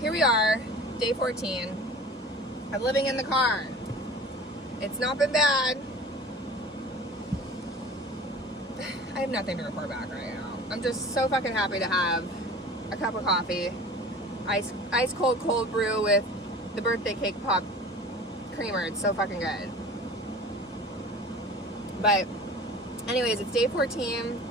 here we are, day 14. I'm living in the car. It's not been bad. I have nothing to report back right now. I'm just so fucking happy to have a cup of coffee, ice cold brew with the birthday cake pop creamer. It's so fucking good. But anyways, it's day 14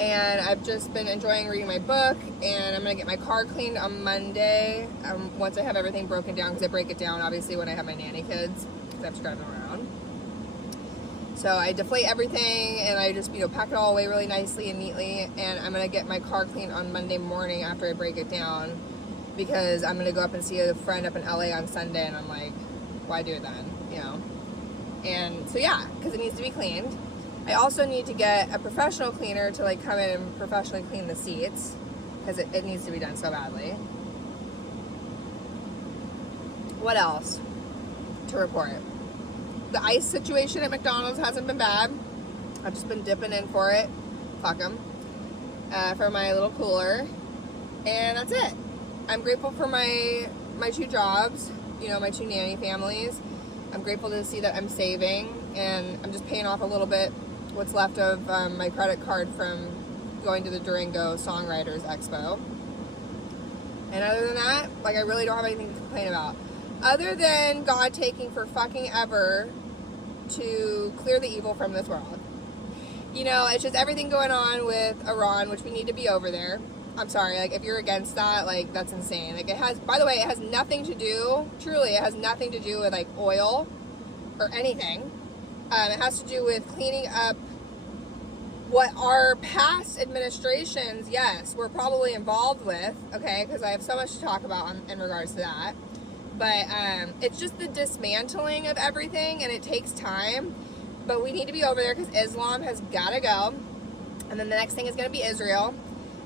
and I've just been enjoying reading my book, and I'm gonna get my car cleaned on Monday once I have everything broken down, because I break it down obviously when I have my nanny kids, because I have to drive them around. So I deflate everything and I just, pack it all away really nicely and neatly, and I'm gonna get my car cleaned on Monday morning after I break it down, because I'm gonna go up and see a friend up in LA on Sunday, and I'm like, why do it then, And so yeah, because it needs to be cleaned. I also need to get a professional cleaner to come in and professionally clean the seats, because it needs to be done so badly. What else to report? The ice situation at McDonald's hasn't been bad. I've just been dipping in for it. Fuck them. For my little cooler. And that's it. I'm grateful for my two jobs, my two nanny families. I'm grateful to see that I'm saving, and I'm just paying off a little bit what's left of my credit card from going to the Durango Songwriters Expo. And other than that, I really don't have anything to complain about. Other than God taking for fucking ever to clear the evil from this world. It's just everything going on with Iran, which we need to be over there. I'm sorry, if you're against that, that's insane. It has, by the way, it has nothing to do, truly, it has nothing to do with, oil or anything. It has to do with cleaning up what our past administrations, yes, were probably involved with, okay, because I have so much to talk about in regards to that. But it's just the dismantling of everything, and it takes time. But we need to be over there because Islam has got to go. And then the next thing is going to be Israel,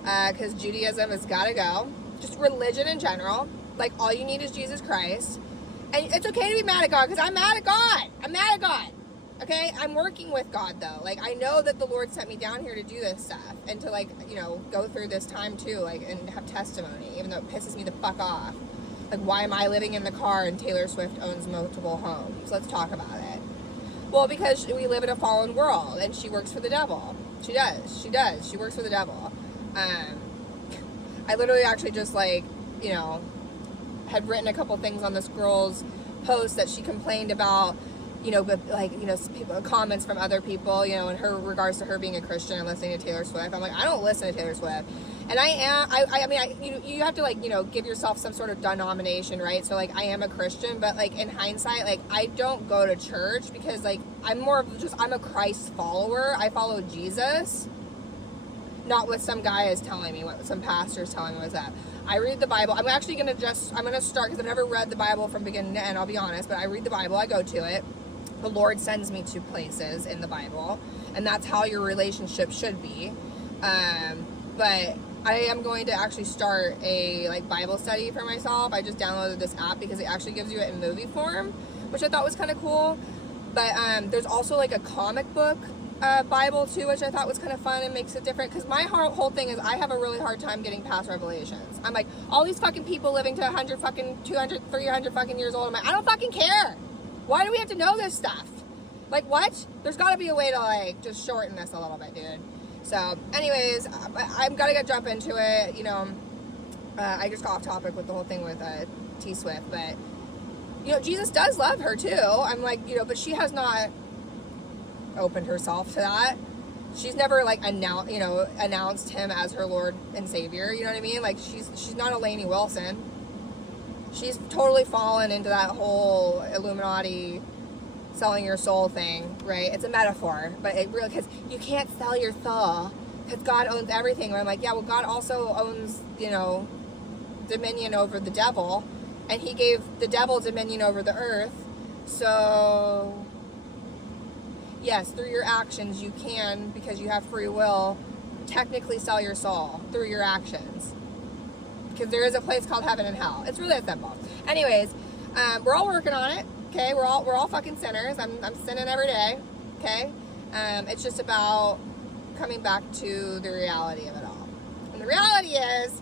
because Judaism has got to go. Just religion in general. All you need is Jesus Christ. And it's okay to be mad at God, because I'm mad at God. I'm mad at God. Okay? I'm working with God, though. I know that the Lord sent me down here to do this stuff. And to, go through this time, too, and have testimony, even though it pisses me the fuck off. Why am I living in the car and Taylor Swift owns multiple homes? Let's talk about it. Well, because we live in a fallen world, and she works for the devil. She does. She works for the devil. I literally actually just, had written a couple things on this girl's post that she complained about, people, comments from other people, in her regards to her being a Christian and listening to Taylor Swift. I'm I don't listen to Taylor Swift. And you have to, give yourself some sort of denomination, right? So, I am a Christian, but, in hindsight, I don't go to church because, I'm more of just, I'm a Christ follower. I follow Jesus, not what some guy is telling me, what some pastor is telling me what's that. I read the Bible. I'm actually going to start, because I've never read the Bible from beginning to end, I'll be honest, but I read the Bible, I go to it. The Lord sends me to places in the Bible, and that's how your relationship should be. But I am going to actually start a Bible study for myself. I just downloaded this app because it actually gives you it in movie form, which I thought was kind of cool. But there's also a comic book Bible too, which I thought was kind of fun and makes it different. Because my whole thing is I have a really hard time getting past Revelations. I'm all these fucking people living to 100 fucking 200 300 fucking years old. I don't fucking care. Why do we have to know this stuff? What? There's got to be a way to just shorten this a little bit, dude. So, anyways, I'm gonna jump into it. I just got off topic with the whole thing with T Swift, but Jesus does love her too. I'm but she has not opened herself to that. She's never announced him as her Lord and Savior. You know what I mean? She's not a Lainey Wilson. She's totally fallen into that whole Illuminati selling your soul thing, right? It's a metaphor, but it really, because you can't sell your soul because God owns everything. Where I'm yeah, well, God also owns, dominion over the devil, and he gave the devil dominion over the earth. So yes, through your actions you can, because you have free will, technically sell your soul through your actions, because there is a place called heaven and hell. It's really that simple. Anyways, we're all working on it. Okay, we're all fucking sinners. I'm sinning every day. Okay, it's just about coming back to the reality of it all. And the reality is,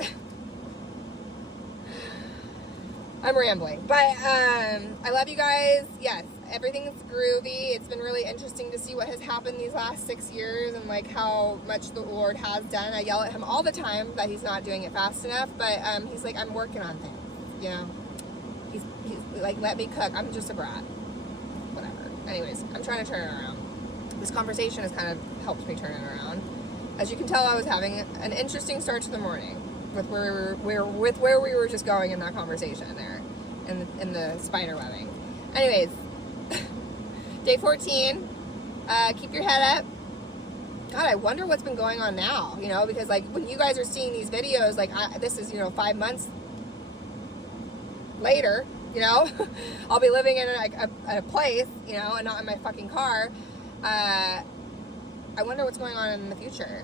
I'm rambling, but I love you guys. Yes, everything's groovy. It's been really interesting to see what has happened these last 6 years and like how much the Lord has done. I yell at him all the time that he's not doing it fast enough, but he's like, I'm working on things, you know. He's like, let me cook. I'm just a brat. Whatever. Anyways, I'm trying to turn it around. This conversation has kind of helped me turn it around. As you can tell, I was having an interesting start to the morning with where we were just going in that conversation there in the spider webbing. Anyways, day 14, keep your head up. God, I wonder what's been going on now, you know, because like when you guys are seeing these videos, like this is, you know, 5 months later, you know, I'll be living in a place, you know, and not in my fucking car. I wonder what's going on in the future.